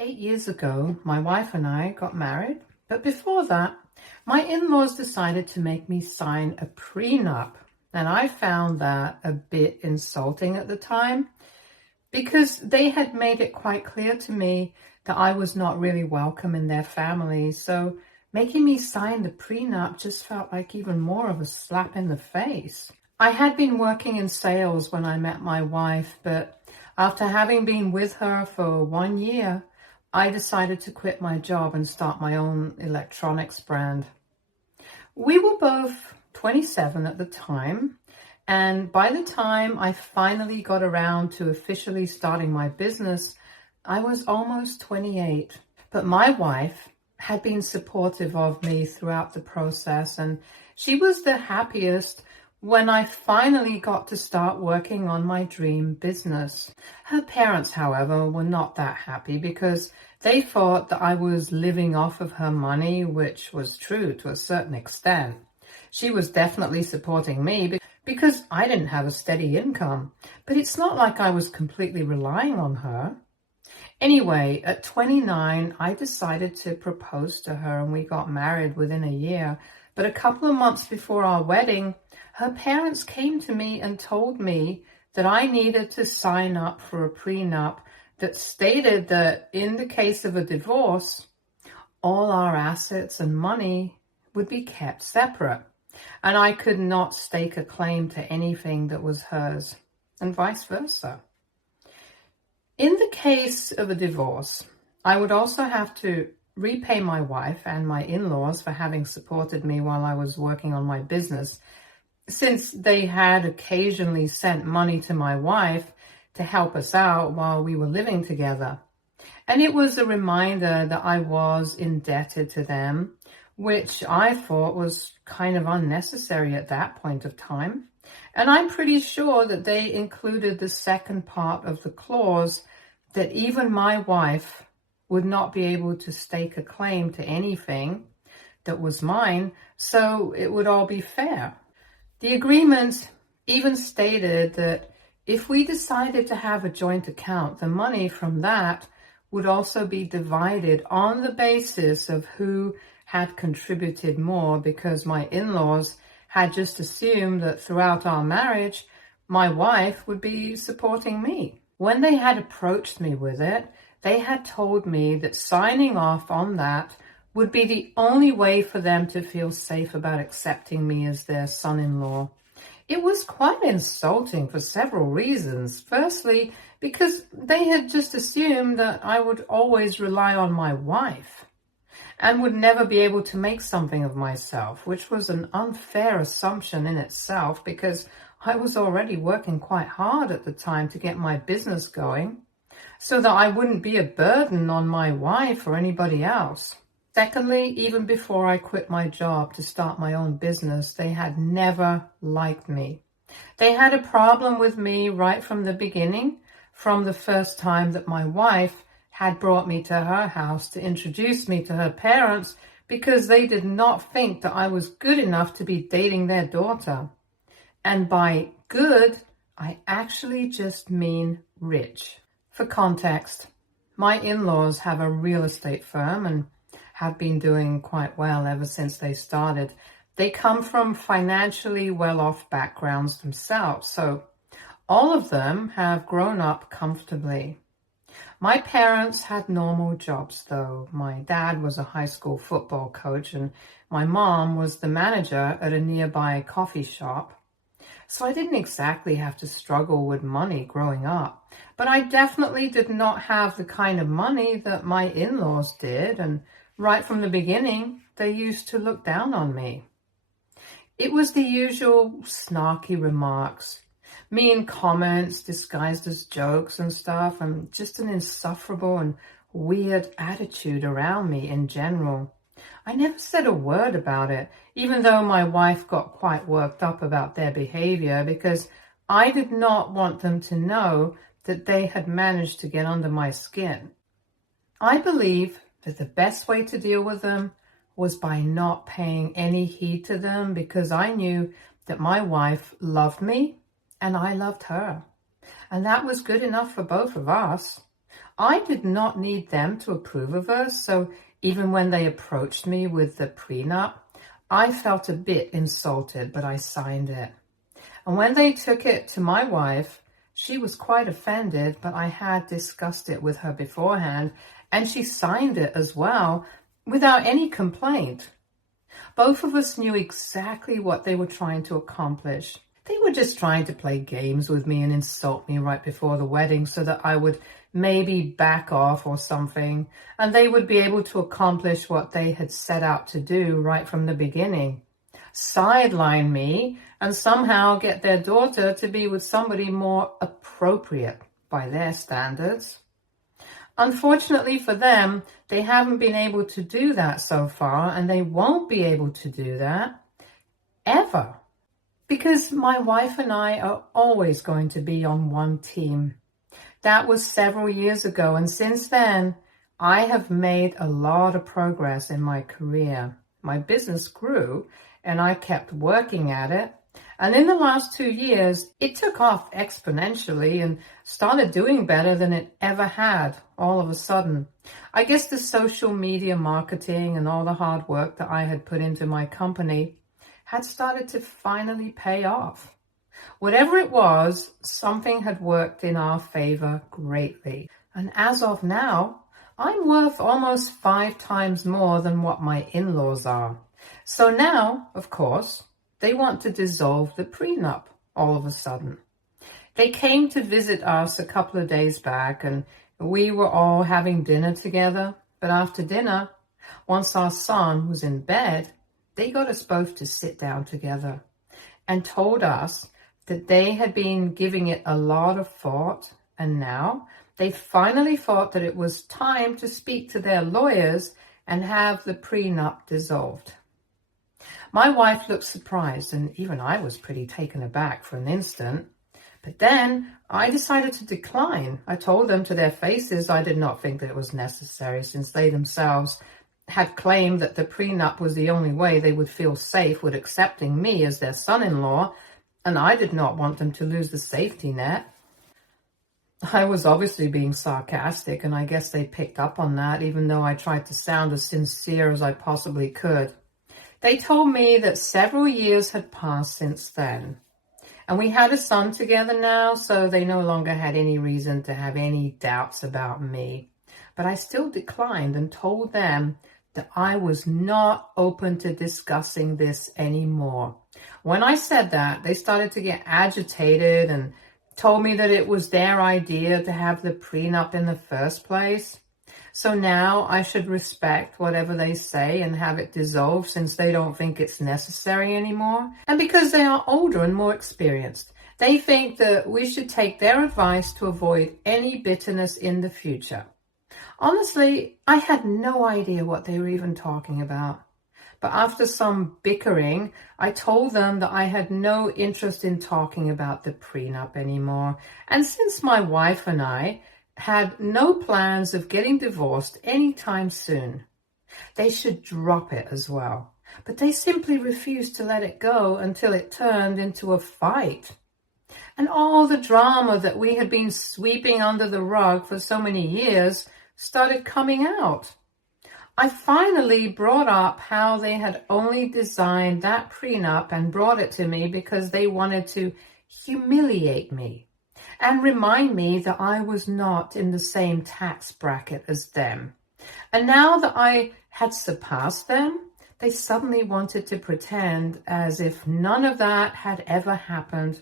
8 years ago, my wife and I got married, but before that, my in-laws decided to make me sign a prenup. And I found that a bit insulting at the time because they had made it quite clear to me that I was not really welcome in their family. So making me sign the prenup just felt like even more of a slap in the face. I had been working in sales when I met my wife, but after having been with her for 1 year, I decided to quit my job and start my own electronics brand. We were both 27 at the time, and by the time I finally got around to officially starting my business, I was almost 28. But my wife had been supportive of me throughout the process, and she was the happiest when I finally got to start working on my dream business. Her parents, however, were not that happy because they thought that I was living off of her money, which was true to a certain extent. She was definitely supporting me because I didn't have a steady income, but it's not like I was completely relying on her. Anyway, at 29, I decided to propose to her and we got married within a year. But a couple of months before our wedding, her parents came to me and told me that I needed to sign up for a prenup that stated that in the case of a divorce, all our assets and money would be kept separate, and I could not stake a claim to anything that was hers, and vice versa. In the case of a divorce, I would also have to repay my wife and my in-laws for having supported me while I was working on my business, since they had occasionally sent money to my wife to help us out while we were living together. And it was a reminder that I was indebted to them, which I thought was kind of unnecessary at that point of time. And I'm pretty sure that they included the second part of the clause that even my wife would not be able to stake a claim to anything that was mine, so it would all be fair. The agreement even stated that if we decided to have a joint account, the money from that would also be divided on the basis of who had contributed more, because my in-laws had just assumed that throughout our marriage, my wife would be supporting me. When they had approached me with it, they had told me that signing off on that would be the only way for them to feel safe about accepting me as their son-in-law. It was quite insulting for several reasons. Firstly, because they had just assumed that I would always rely on my wife and would never be able to make something of myself, which was an unfair assumption in itself because I was already working quite hard at the time to get my business going, so that I wouldn't be a burden on my wife or anybody else. Secondly, even before I quit my job to start my own business, they had never liked me. They had a problem with me right from the beginning, from the first time that my wife had brought me to her house to introduce me to her parents, because they did not think that I was good enough to be dating their daughter. And by good, I actually just mean rich. For context, my in-laws have a real estate firm and have been doing quite well ever since they started. They come from financially well-off backgrounds themselves, so all of them have grown up comfortably. My parents had normal jobs, though. My dad was a high school football coach, and my mom was the manager at a nearby coffee shop. So I didn't exactly have to struggle with money growing up, but I definitely did not have the kind of money that my in-laws did, and right from the beginning, they used to look down on me. It was the usual snarky remarks, mean comments disguised as jokes and stuff, and just an insufferable and weird attitude around me in general. I never said a word about it, even though my wife got quite worked up about their behavior, because I did not want them to know that they had managed to get under my skin. I believe that the best way to deal with them was by not paying any heed to them, because I knew that my wife loved me and I loved her. And that was good enough for both of us. I did not need them to approve of us, so even when they approached me with the prenup, I felt a bit insulted, but I signed it. And when they took it to my wife, she was quite offended, but I had discussed it with her beforehand, and she signed it as well without any complaint. Both of us knew exactly what they were trying to accomplish. They were just trying to play games with me and insult me right before the wedding so that I would maybe back off or something, and they would be able to accomplish what they had set out to do right from the beginning. Sideline me and somehow get their daughter to be with somebody more appropriate by their standards. Unfortunately for them, they haven't been able to do that so far, and they won't be able to do that ever. Because my wife and I are always going to be on one team. That was several years ago, and since then, I have made a lot of progress in my career. My business grew, and I kept working at it. And in the last 2 years, it took off exponentially and started doing better than it ever had all of a sudden. I guess the social media marketing and all the hard work that I had put into my company had started to finally pay off. Whatever it was, something had worked in our favor greatly. And as of now, I'm worth almost 5 times more than what my in-laws are. So now, of course, they want to dissolve the prenup all of a sudden. They came to visit us a couple of days back, and we were all having dinner together. But after dinner, once our son was in bed, they got us both to sit down together and told us that they had been giving it a lot of thought, and now they finally thought that it was time to speak to their lawyers and have the prenup dissolved. My wife looked surprised, and even I was pretty taken aback for an instant. But then I decided to decline. I told them to their faces I did not think that it was necessary, since they themselves had claimed that the prenup was the only way they would feel safe with accepting me as their son-in-law, and I did not want them to lose the safety net. I was obviously being sarcastic, and I guess they picked up on that, even though I tried to sound as sincere as I possibly could. They told me that several years had passed since then, and we had a son together now, so they no longer had any reason to have any doubts about me. But I still declined and told them that I was not open to discussing this anymore. When I said that, they started to get agitated and told me that it was their idea to have the prenup in the first place. So now I should respect whatever they say and have it dissolved, since they don't think it's necessary anymore. And because they are older and more experienced, they think that we should take their advice to avoid any bitterness in the future. Honestly, I had no idea what they were even talking about. But after some bickering, I told them that I had no interest in talking about the prenup anymore. And since my wife and I had no plans of getting divorced anytime soon, they should drop it as well. But they simply refused to let it go until it turned into a fight. And all the drama that we had been sweeping under the rug for so many years started coming out. I finally brought up how they had only designed that prenup and brought it to me because they wanted to humiliate me and remind me that I was not in the same tax bracket as them. And now that I had surpassed them, they suddenly wanted to pretend as if none of that had ever happened.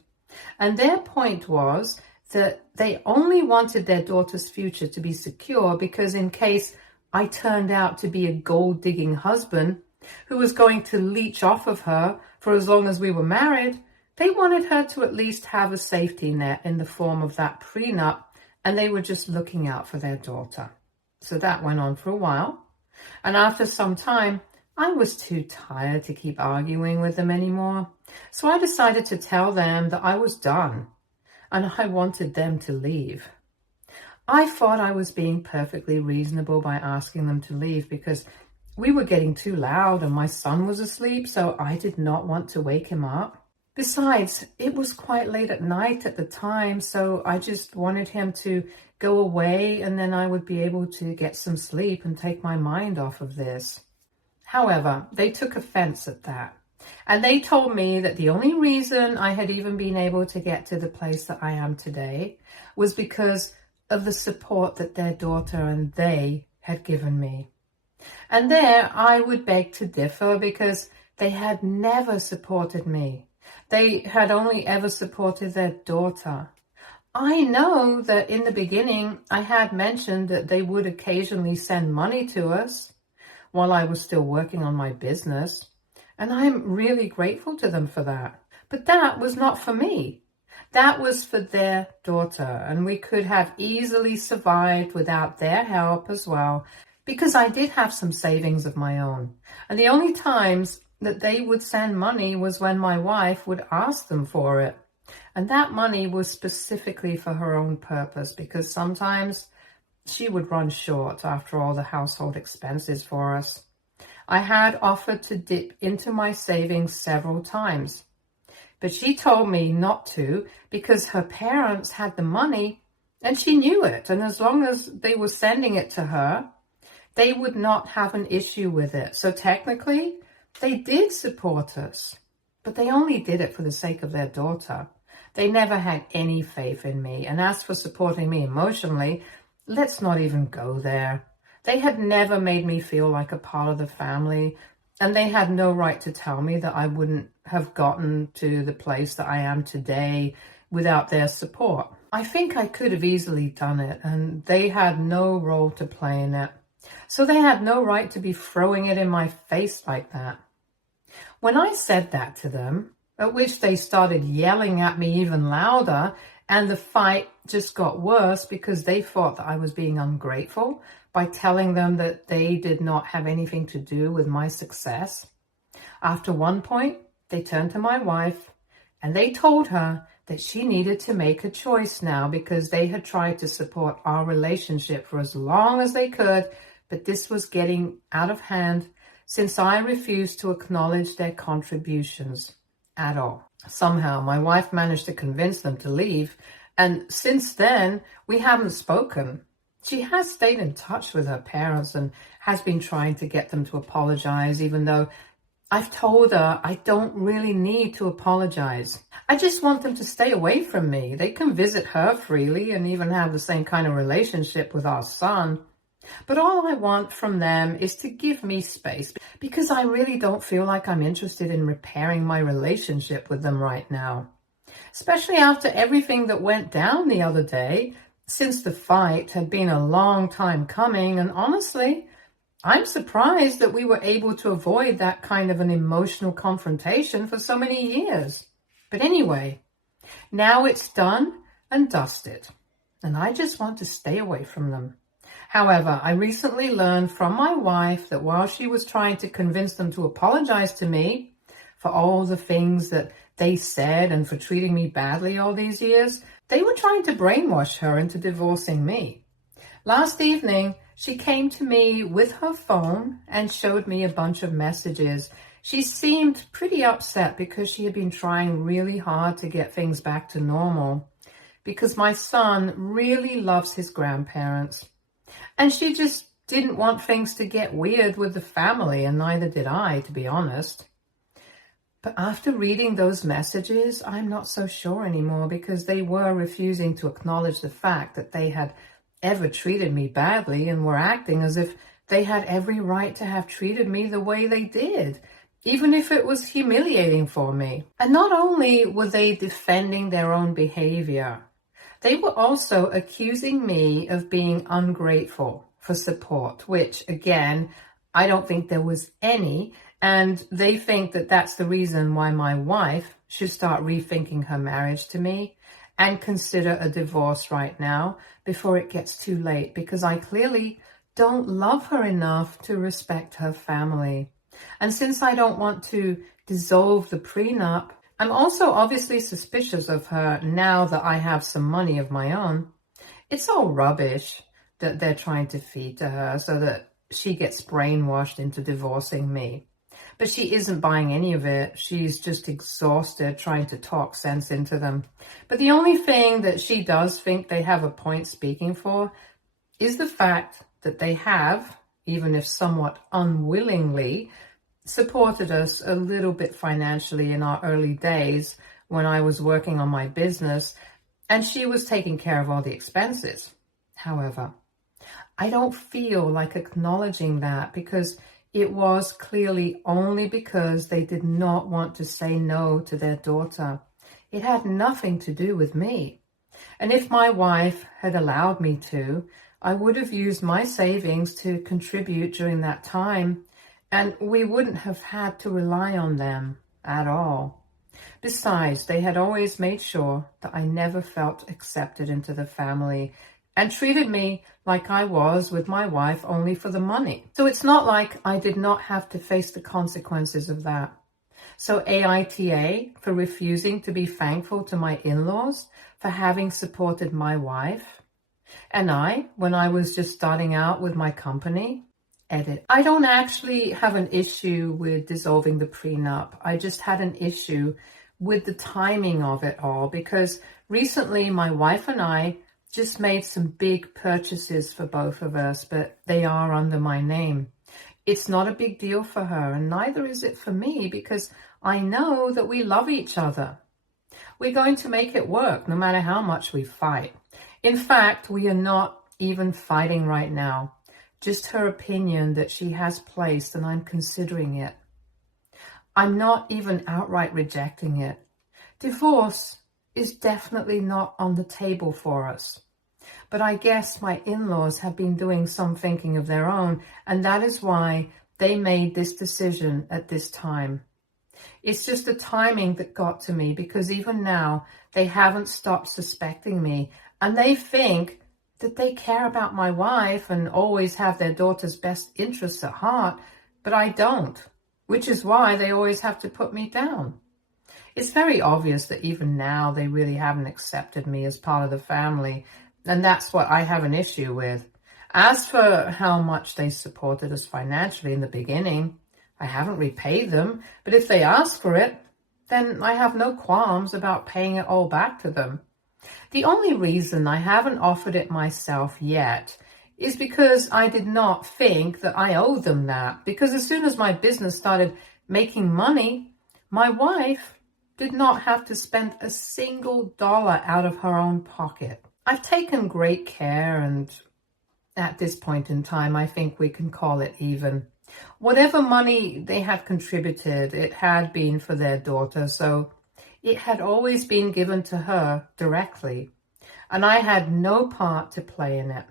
And their point was that they only wanted their daughter's future to be secure because in case I turned out to be a gold-digging husband who was going to leech off of her for as long as we were married, they wanted her to at least have a safety net in the form of that prenup, and they were just looking out for their daughter. So that went on for a while, and after some time, I was too tired to keep arguing with them anymore. So I decided to tell them that I was done, and I wanted them to leave. I thought I was being perfectly reasonable by asking them to leave because we were getting too loud and my son was asleep, so I did not want to wake him up. Besides, it was quite late at night at the time, so I just wanted him to go away and then I would be able to get some sleep and take my mind off of this. However, they took offense at that. And they told me that the only reason I had even been able to get to the place that I am today was because of the support that their daughter and they had given me. And there I would beg to differ, because they had never supported me. They had only ever supported their daughter. I know that in the beginning I had mentioned that they would occasionally send money to us while I was still working on my business, and I'm really grateful to them for that. But that was not for me. That was for their daughter, and we could have easily survived without their help as well, because I did have some savings of my own. And the only times that they would send money was when my wife would ask them for it. And that money was specifically for her own purpose, because sometimes she would run short after all the household expenses for us. I had offered to dip into my savings several times, but she told me not to, because her parents had the money and she knew it. And as long as they were sending it to her, they would not have an issue with it. So technically, they did support us, but they only did it for the sake of their daughter. They never had any faith in me. And as for supporting me emotionally, let's not even go there. They had never made me feel like a part of the family, and they had no right to tell me that I wouldn't have gotten to the place that I am today without their support. I think I could have easily done it, and they had no role to play in it. So they had no right to be throwing it in my face like that. When I said that to them, at which they started yelling at me even louder, and the fight just got worse because they thought that I was being ungrateful by telling them that they did not have anything to do with my success. After one point, they turned to my wife and they told her that she needed to make a choice now, because they had tried to support our relationship for as long as they could, but this was getting out of hand since I refused to acknowledge their contributions at all. Somehow my wife managed to convince them to leave, and since then we haven't spoken. She has stayed in touch with her parents and has been trying to get them to apologize, even though I've told her I don't really need to apologize. I just want them to stay away from me. They can visit her freely and even have the same kind of relationship with our son. But all I want from them is to give me space, because I really don't feel like I'm interested in repairing my relationship with them right now. Especially after everything that went down the other day, since the fight had been a long time coming, and honestly, I'm surprised that we were able to avoid that kind of an emotional confrontation for so many years. But anyway, now it's done and dusted, and I just want to stay away from them. However, I recently learned from my wife that while she was trying to convince them to apologize to me for all the things that they said and for treating me badly all these years, they were trying to brainwash her into divorcing me. Last evening, she came to me with her phone and showed me a bunch of messages. She seemed pretty upset because she had been trying really hard to get things back to normal, because my son really loves his grandparents. And she just didn't want things to get weird with the family, and neither did I, to be honest. But after reading those messages, I'm not so sure anymore, because they were refusing to acknowledge the fact that they had ever treated me badly and were acting as if they had every right to have treated me the way they did, even if it was humiliating for me. And not only were they defending their own behavior, they were also accusing me of being ungrateful for support, which, again, I don't think there was any, and they think that that's the reason why my wife should start rethinking her marriage to me and consider a divorce right now before it gets too late, because I clearly don't love her enough to respect her family. And since I don't want to dissolve the prenup, I'm also obviously suspicious of her now that I have some money of my own. It's all rubbish that they're trying to feed to her so that she gets brainwashed into divorcing me. But she isn't buying any of it. She's just exhausted trying to talk sense into them. But the only thing that she does think they have a point speaking for is the fact that they have, even if somewhat unwillingly, supported us a little bit financially in our early days when I was working on my business, and she was taking care of all the expenses. However, I don't feel like acknowledging that because it was clearly only because they did not want to say no to their daughter. It had nothing to do with me. And if my wife had allowed me to, I would have used my savings to contribute during that time, and we wouldn't have had to rely on them at all. Besides, they had always made sure that I never felt accepted into the family and treated me like I was with my wife only for the money. So it's not like I did not have to face the consequences of that. So AITA for refusing to be thankful to my in-laws for having supported my wife. And I, when I was just starting out with my company, edit. I don't actually have an issue with dissolving the prenup. I just had an issue with the timing of it all because recently my wife and I just made some big purchases for both of us, but they are under my name. It's not a big deal for her, and neither is it for me because I know that we love each other. We're going to make it work no matter how much we fight. In fact, we are not even fighting right now. Just her opinion that she has placed, and I'm considering it. I'm not even outright rejecting it. Divorce is definitely not on the table for us. But I guess my in-laws have been doing some thinking of their own, and that is why they made this decision at this time. It's just the timing that got to me because even now they haven't stopped suspecting me, and they think that they care about my wife and always have their daughter's best interests at heart, but I don't, which is why they always have to put me down. It's very obvious that even now they really haven't accepted me as part of the family, and that's what I have an issue with. As for how much they supported us financially in the beginning, I haven't repaid them, but if they ask for it, then I have no qualms about paying it all back to them. The only reason I haven't offered it myself yet is because I did not think that I owed them that, because as soon as my business started making money, my wife did not have to spend a single dollar out of her own pocket. I've taken great care, and at this point in time, I think we can call it even. Whatever money they had contributed, it had been for their daughter, so it had always been given to her directly, and I had no part to play in it.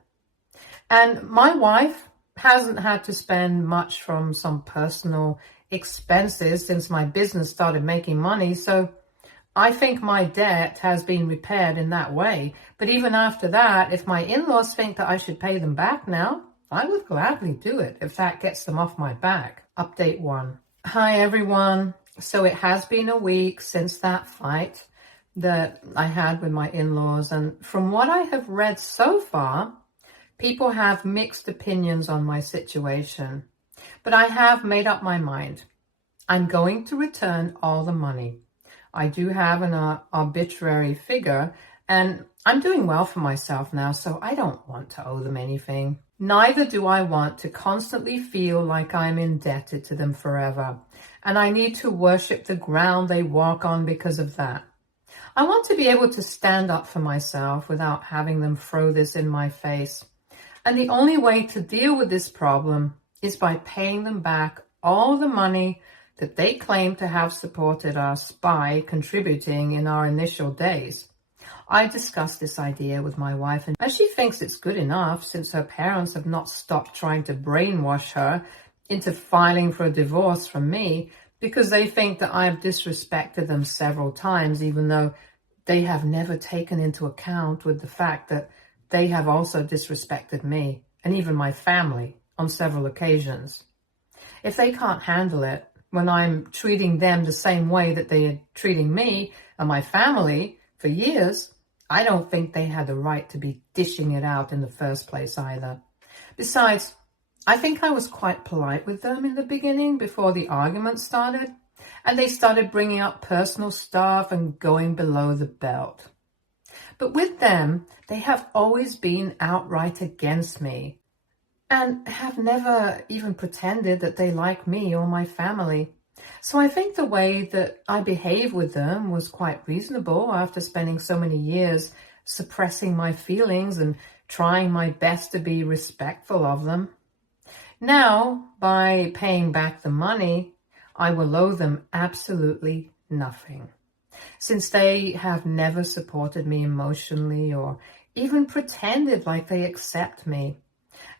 And my wife hasn't had to spend much from some personal expenses since my business started making money, so I think my debt has been repaired in that way. But even after that, if my in-laws think that I should pay them back now, I would gladly do it if that gets them off my back. Update 1. Hi everyone. So it has been a week since that fight that I had with my in-laws, and from what I have read so far, people have mixed opinions on my situation. But I have made up my mind. I'm going to return all the money. I do have an arbitrary figure, and I'm doing well for myself now, so I don't want to owe them anything. Neither do I want to constantly feel like I'm indebted to them forever, and I need to worship the ground they walk on because of that. I want to be able to stand up for myself without having them throw this in my face. And the only way to deal with this problem is by paying them back all the money that they claim to have supported us by contributing in our initial days. I discussed this idea with my wife, and she thinks it's good enough since her parents have not stopped trying to brainwash her into filing for a divorce from me because they think that I have disrespected them several times, even though they have never taken into account with the fact that they have also disrespected me and even my family on several occasions. If they can't handle it when I'm treating them the same way that they are treating me and my family for years, I don't think they had the right to be dishing it out in the first place either. Besides, I think I was quite polite with them in the beginning before the argument started, and they started bringing up personal stuff and going below the belt. But with them, they have always been outright against me and have never even pretended that they like me or my family. So I think the way that I behave with them was quite reasonable after spending so many years suppressing my feelings and trying my best to be respectful of them. Now, by paying back the money, I will owe them absolutely nothing, since they have never supported me emotionally or even pretended like they accept me.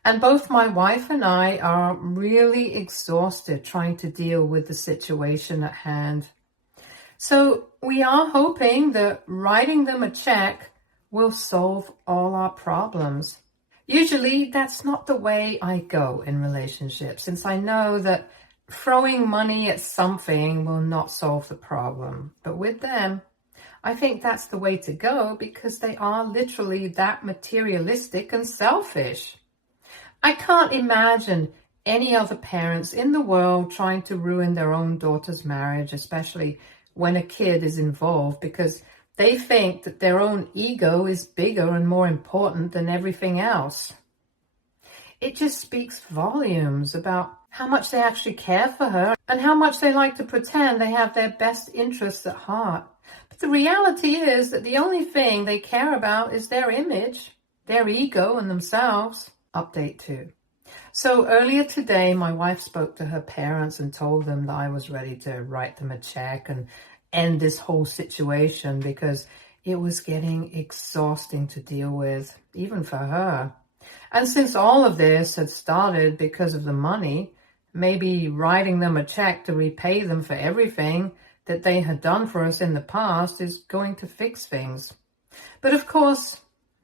And both my wife and I are really exhausted trying to deal with the situation at hand. So we are hoping that writing them a check will solve all our problems. Usually that's not the way I go in relationships, since I know that throwing money at something will not solve the problem. But with them, I think that's the way to go because they are literally that materialistic and selfish. I can't imagine any other parents in the world trying to ruin their own daughter's marriage, especially when a kid is involved, because they think that their own ego is bigger and more important than everything else. It just speaks volumes about how much they actually care for her and how much they like to pretend they have their best interests at heart. But the reality is that the only thing they care about is their image, their ego, and themselves. Update 2. So earlier today, my wife spoke to her parents and told them that I was ready to write them a check and end this whole situation because it was getting exhausting to deal with, even for her. And since all of this had started because of the money, maybe writing them a check to repay them for everything that they had done for us in the past is going to fix things. But of course,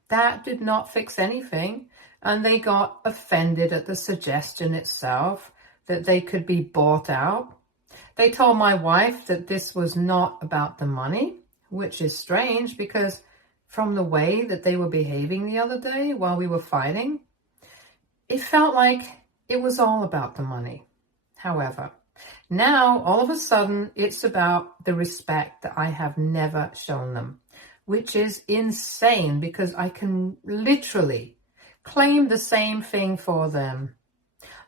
that did not fix anything, and they got offended at the suggestion itself that they could be bought out. They told my wife that this was not about the money, which is strange because from the way that they were behaving the other day while we were fighting, it felt like it was all about the money. However, now all of a sudden it's about the respect that I have never shown them, which is insane because I can literally claim the same thing for them.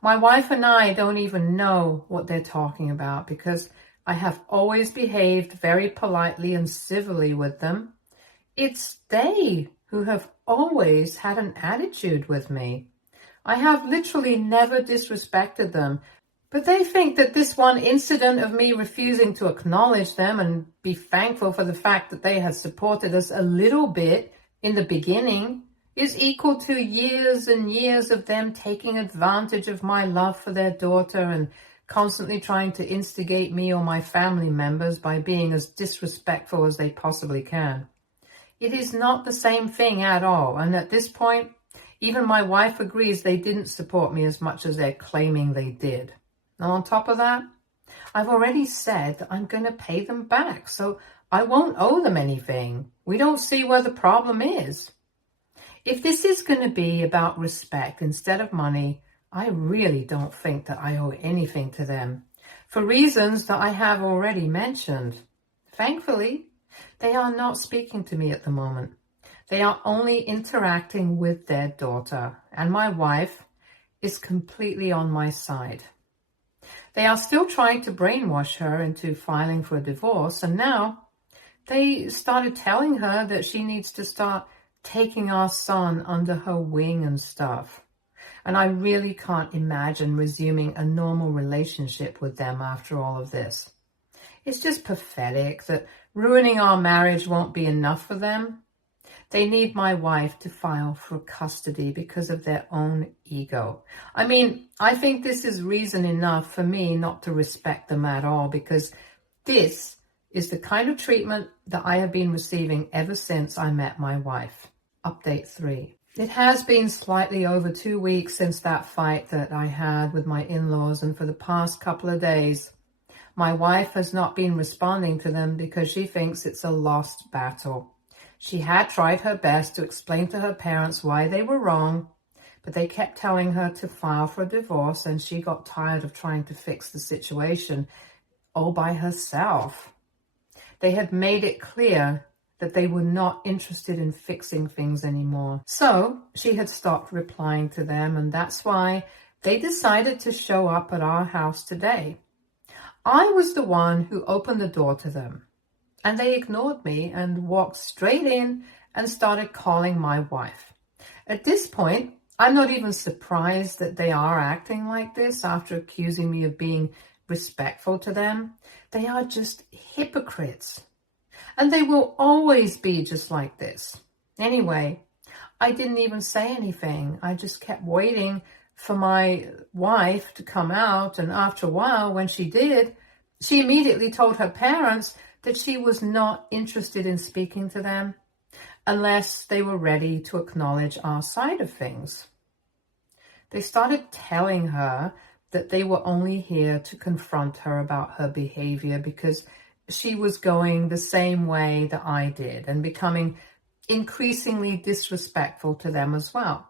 My wife and I don't even know what they're talking about because I have always behaved very politely and civilly with them. It's they who have always had an attitude with me. I have literally never disrespected them, but they think that this one incident of me refusing to acknowledge them and be thankful for the fact that they had supported us a little bit in the beginning is equal to years and years of them taking advantage of my love for their daughter and constantly trying to instigate me or my family members by being as disrespectful as they possibly can. It is not the same thing at all, and at this point, even my wife agrees they didn't support me as much as they're claiming they did. And on top of that, I've already said that I'm going to pay them back, so I won't owe them anything. We don't see where the problem is. If this is going to be about respect instead of money, I really don't think that I owe anything to them, for reasons that I have already mentioned. Thankfully, they are not speaking to me at the moment. They are only interacting with their daughter, and my wife is completely on my side. They are still trying to brainwash her into filing for a divorce, and now they started telling her that she needs to start taking our son under her wing and stuff. And I really can't imagine resuming a normal relationship with them after all of this. It's just pathetic that ruining our marriage won't be enough for them. They need my wife to file for custody because of their own ego. I mean, I think this is reason enough for me not to respect them at all, because this is the kind of treatment that I have been receiving ever since I met my wife. Update 3. It has been slightly over 2 weeks since that fight that I had with my in-laws, and for the past couple of days, my wife has not been responding to them because she thinks it's a lost battle. She had tried her best to explain to her parents why they were wrong, but they kept telling her to file for a divorce, and she got tired of trying to fix the situation all by herself. They had made it clear that they were not interested in fixing things anymore. So she had stopped replying to them, and that's why they decided to show up at our house today. I was the one who opened the door to them, and they ignored me and walked straight in and started calling my wife. At this point, I'm not even surprised that they are acting like this after accusing me of being respectful to them. They are just hypocrites. And they will always be just like this. Anyway, I didn't even say anything. I just kept waiting for my wife to come out. And after a while, when she did, she immediately told her parents that she was not interested in speaking to them unless they were ready to acknowledge our side of things. They started telling her that they were only here to confront her about her behavior because she was going the same way that I did and becoming increasingly disrespectful to them as well.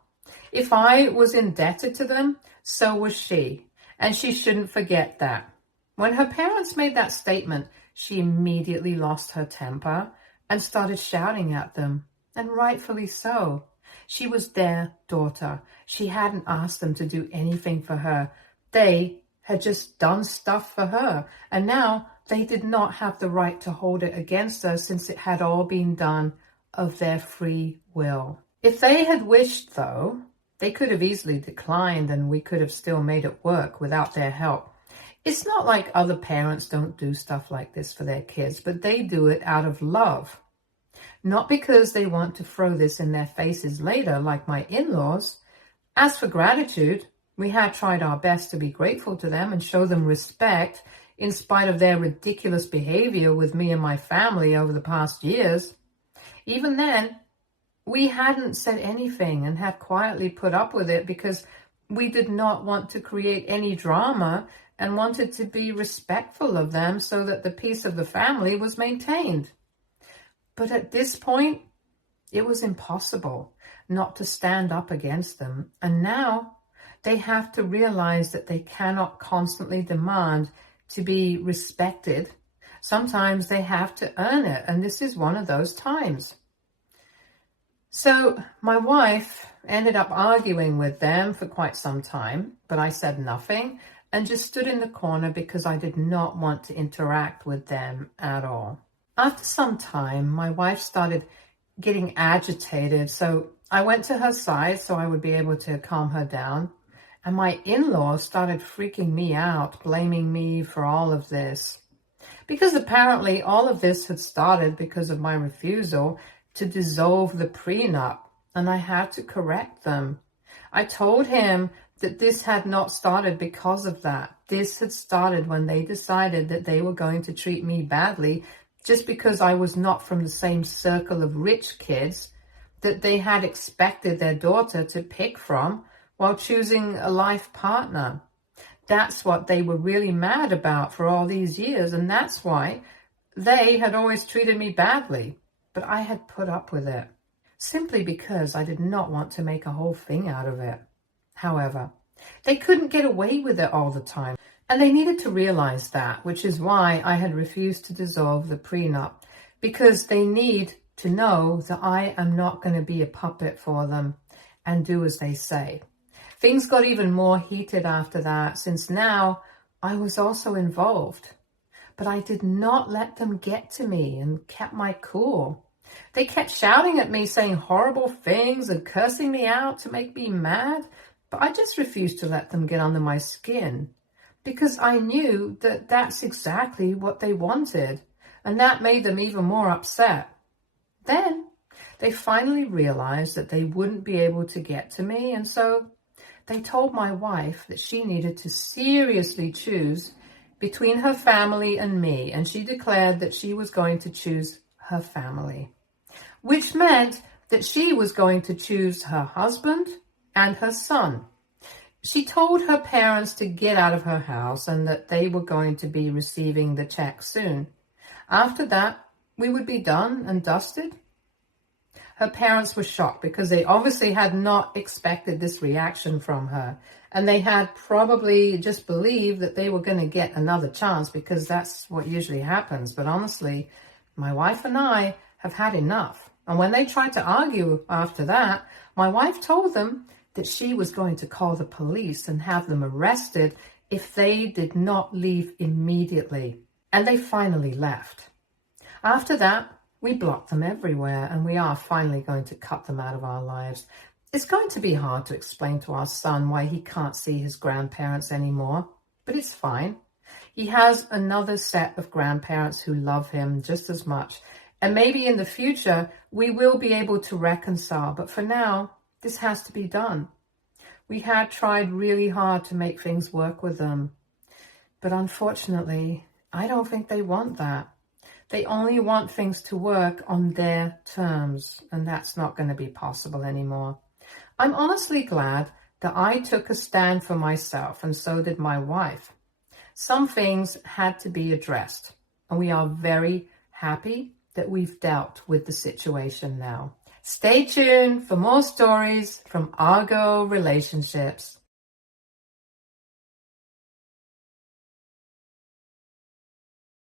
If I was indebted to them, so was she, and she shouldn't forget that. When her parents made that statement, she immediately lost her temper and started shouting at them, and rightfully so. She was their daughter. She hadn't asked them to do anything for her. They had just done stuff for her, and now they did not have the right to hold it against her since it had all been done of their free will. If they had wished, though, they could have easily declined and we could have still made it work without their help. It's not like other parents don't do stuff like this for their kids, but they do it out of love. Not because they want to throw this in their faces later like my in-laws. As for gratitude, we had tried our best to be grateful to them and show them respect in spite of their ridiculous behavior with me and my family over the past years. Even then, we hadn't said anything and had quietly put up with it because we did not want to create any drama and wanted to be respectful of them so that the peace of the family was maintained. But at this point, it was impossible not to stand up against them. And now they have to realize that they cannot constantly demand to be respected. Sometimes they have to earn it, and this is one of those times. So my wife ended up arguing with them for quite some time, but I said nothing and just stood in the corner because I did not want to interact with them at all. After some time, my wife started getting agitated, so I went to her side so I would be able to calm her down. And my in-laws started freaking me out, blaming me for all of this. Because apparently all of this had started because of my refusal to dissolve the prenup, and I had to correct them. I told him that this had not started because of that. This had started when they decided that they were going to treat me badly just because I was not from the same circle of rich kids that they had expected their daughter to pick from while choosing a life partner. That's what they were really mad about for all these years, and that's why they had always treated me badly. But I had put up with it, simply because I did not want to make a whole thing out of it. However, they couldn't get away with it all the time, and they needed to realize that, which is why I had refused to dissolve the prenup, because they need to know that I am not going to be a puppet for them and do as they say. Things got even more heated after that, since now I was also involved. But I did not let them get to me and kept my cool. They kept shouting at me, saying horrible things and cursing me out to make me mad, but I just refused to let them get under my skin because I knew that that's exactly what they wanted, and that made them even more upset. Then they finally realized that they wouldn't be able to get to me, and so they told my wife that she needed to seriously choose between her family and me, and she declared that she was going to choose her family, which meant that she was going to choose her husband and her son. She told her parents to get out of her house and that they were going to be receiving the check soon. After that, we would be done and dusted. Her parents were shocked because they obviously had not expected this reaction from her. And they had probably just believed that they were going to get another chance because that's what usually happens. But honestly, my wife and I have had enough. And when they tried to argue after that, my wife told them that she was going to call the police and have them arrested if they did not leave immediately. And they finally left. After that, we blocked them everywhere, and we are finally going to cut them out of our lives. It's going to be hard to explain to our son why he can't see his grandparents anymore, but it's fine. He has another set of grandparents who love him just as much, and maybe in the future we will be able to reconcile, but for now, this has to be done. We had tried really hard to make things work with them, but unfortunately, I don't think they want that. They only want things to work on their terms, and that's not going to be possible anymore. I'm honestly glad that I took a stand for myself, and so did my wife. Some things had to be addressed, and we are very happy that we've dealt with the situation now. Stay tuned for more stories from Argo Relationships.